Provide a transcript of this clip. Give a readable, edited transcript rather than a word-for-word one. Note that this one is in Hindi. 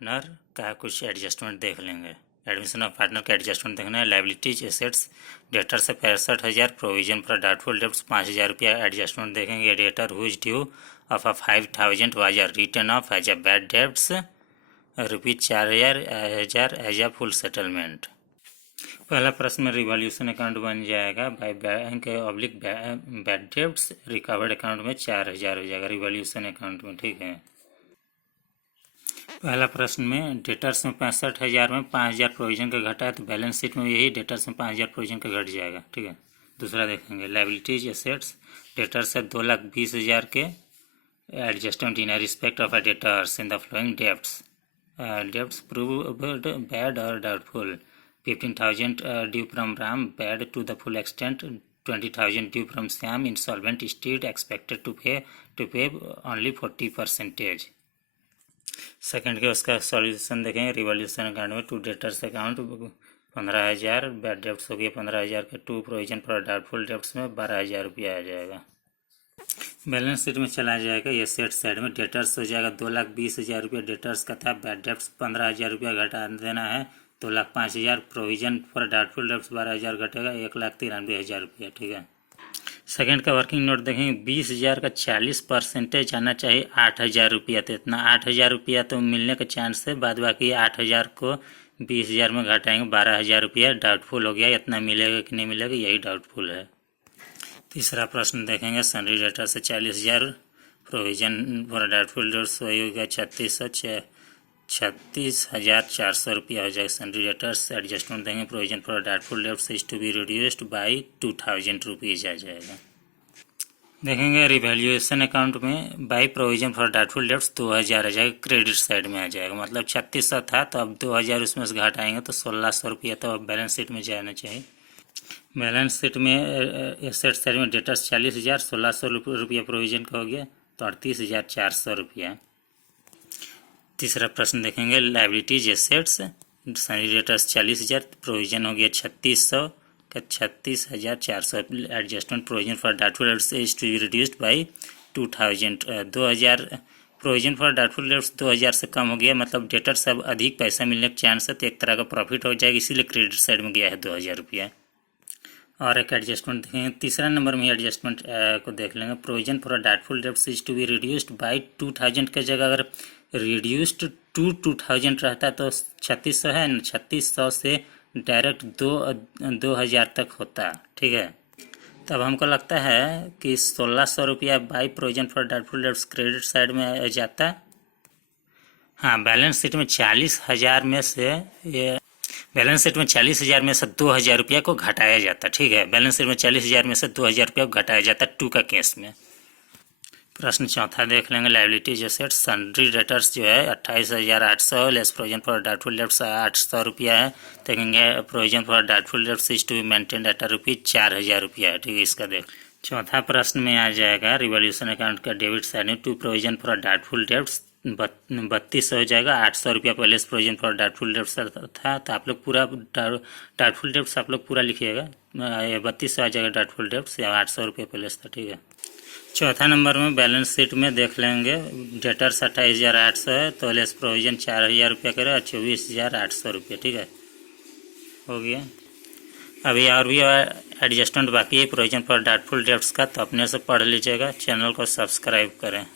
पार्टनर का कुछ एडजस्टमेंट देख लेंगे। एडमिशन ऑफ पार्टनर का एडजस्टमेंट देखना है। लाइबिलिटीज एसेट्स डेटर से 65,000, प्रोविजन फॉर डाउटफुल डेब्ट्स 5,000 रुपया एडजस्टमेंट देखेंगे। Debtor whose due of 5,000 was return of as a bad debts ₹4,000 as a full settlement. पहला प्रश्न में रिवॉल्यूशन अकाउंट बन जाएगा by bank oblique bad debts, recovered account में 4,000 हो जाएगा रिवॉल्यूशन अकाउंट में, ठीक है। पहला प्रश्न में डेटर्स में 65,000 में 5,000 प्रोविजन का घटा है तो बैलेंस शीट में यही डेटर्स में 5,000 प्रोविजन का घट जाएगा, ठीक है। दूसरा देखेंगे लाइबिलिटीज एसेट्स डेटर्स है 2,20,000 के adjustment in respect of debtors in the flowing debts proved bad और doubtful 15,000 due from Ram bad to the full extent 20,000 due from Shyam insolvent estate expected to pay only 40%। Second के उसका सॉल्यूशन देखेंगे। रिवॉल्यूशन अकाउंट में 2 डेटर्स अकाउंट 15,000, बैड डेब्ट्स हो गया 15,000 के 2 प्रोविजन फॉर डाउटफुल डेब्ट्स में 12,000 रुपया आ जाएगा। बैलेंस शीट में चला जाएगा। ये सेट साइड में डेटर्स हो जाएगा 2,20,000 रुपया डेटर्स का था, बैड डेब्ट्स 15,000 रुपया घटा देना है, 2,05,000 प्रोविजन फॉर डाउटफुल डेब्ट्स 12,000 घटेगा 1,93,000 रुपया, ठीक है। सेकंड का वर्किंग नोट देखेंगे 20,000 का 40% आना चाहिए 8,000 रुपया, तो इतना 8,000 रुपया तो मिलने का चांस है। बाद बाकी 8,000 को 20,000 में घटाएंगे 12,000 रुपया डाउटफुल हो गया। इतना मिलेगा कि नहीं मिलेगा यही डाउटफुल है। तीसरा प्रश्न देखेंगे सनरी डेटर से 40,000 प्रोविजन फॉर डाउटफुल डेट्स वही होगा 36,400 रुपया हो जाएगा। सनरी डेटर्स एडजस्टमेंट देंगे provision for doubtful debts is to be reduced by 2,000 rupees आ जाएगा। देखेंगे रिवैल्यूएशन अकाउंट में by provision for doubtful debts 2,000 आ जाएगा, क्रेडिट साइड में आ जाएगा। मतलब 3600 था तो अब 2,000 उसमें से घटाएंगे तो 1,600 रुपया तो अब बैलेंस शीट में जाना चाहिए। बैलेंस शीट में एसेट साइड में डेटर्स 40,000, 1,600 रुपया प्रोविजन का हो गया तो 38,400 रुपया। तीसरा प्रश्न देखेंगे liabilities assets sundry debtors 40,000 provision हो गया 3,600 का 36,400 adjustment provision for doubtful debts is to be reduced by 2,000 2,000 provision for doubtful debts 2,000 से कम हो गया, मतलब डेटर से अब अधिक पैसा मिलने का चांस है तो एक तरह का प्रॉफिट हो जाएगा, इसीलिए क्रेडिट साइड में गया है 2,000 रुपया। और एक एडजस्टमेंट देखेंगे तीसरा नंबर में एडजस्टमेंट को देख लेंगे provision for doubtful debts is to be reduced by 2,000 की जगह अगर रिड्यूस्ड टू 2,000 रहता तो 3,600 है ना, 3,600 से डायरेक्ट 2,000 तक होता, ठीक है। तब हमको लगता है कि 1,600 रुपया by provision for doubtful dates credit side में जाता। हाँ, बैलेंस शीट में 40,000 में से ये बैलेंस शीट में 40,000 में से 2,000 रुपया को घटाया जाता, ठीक है। बैलेंस शीट में 40,000 में से 2,000 रुपया को घटाया जाता 2 का केस में। प्रश्न चौथा देख लेंगे लाइबिलिटीज एसेट्स सन्ड्री डेटर्स जो है 28,800 less provision for doubtful debts 800 रुपया है। देखेंगे provision for doubtful debts is to be maintained at ₹4,000 रुपया है, ठीक है। इसका देख चौथा प्रश्न में आ जाएगा रिवॉल्यूशन अकाउंट का डेबिट साइड में to provision for doubtful debts 3200 हो जाएगा। 800 रुपया पहले से प्रोविजन फॉर डाउटफुल डेट्स था तो आप लोग पूरा डाउटफुल डेट्स आप लोग पूरा लिखिएगा। 3200 आ जाएगा डाउटफुल डेट्स या 800 रुपया पहले से था, ठीक है। चौथा नंबर में बैलेंस शीट में देख लेंगे डेटर्स 28,800 है तो लेस प्रोविजन 4,000 रुपया करेगा 24,800 रुपया, ठीक है, हो गया। अभी और भी एडजस्टमेंट बाकी है प्रोविजन फॉर डाउटफुल डेट्स का, तो अपने से पढ़ लीजिएगा। चैनल को सब्सक्राइब करें।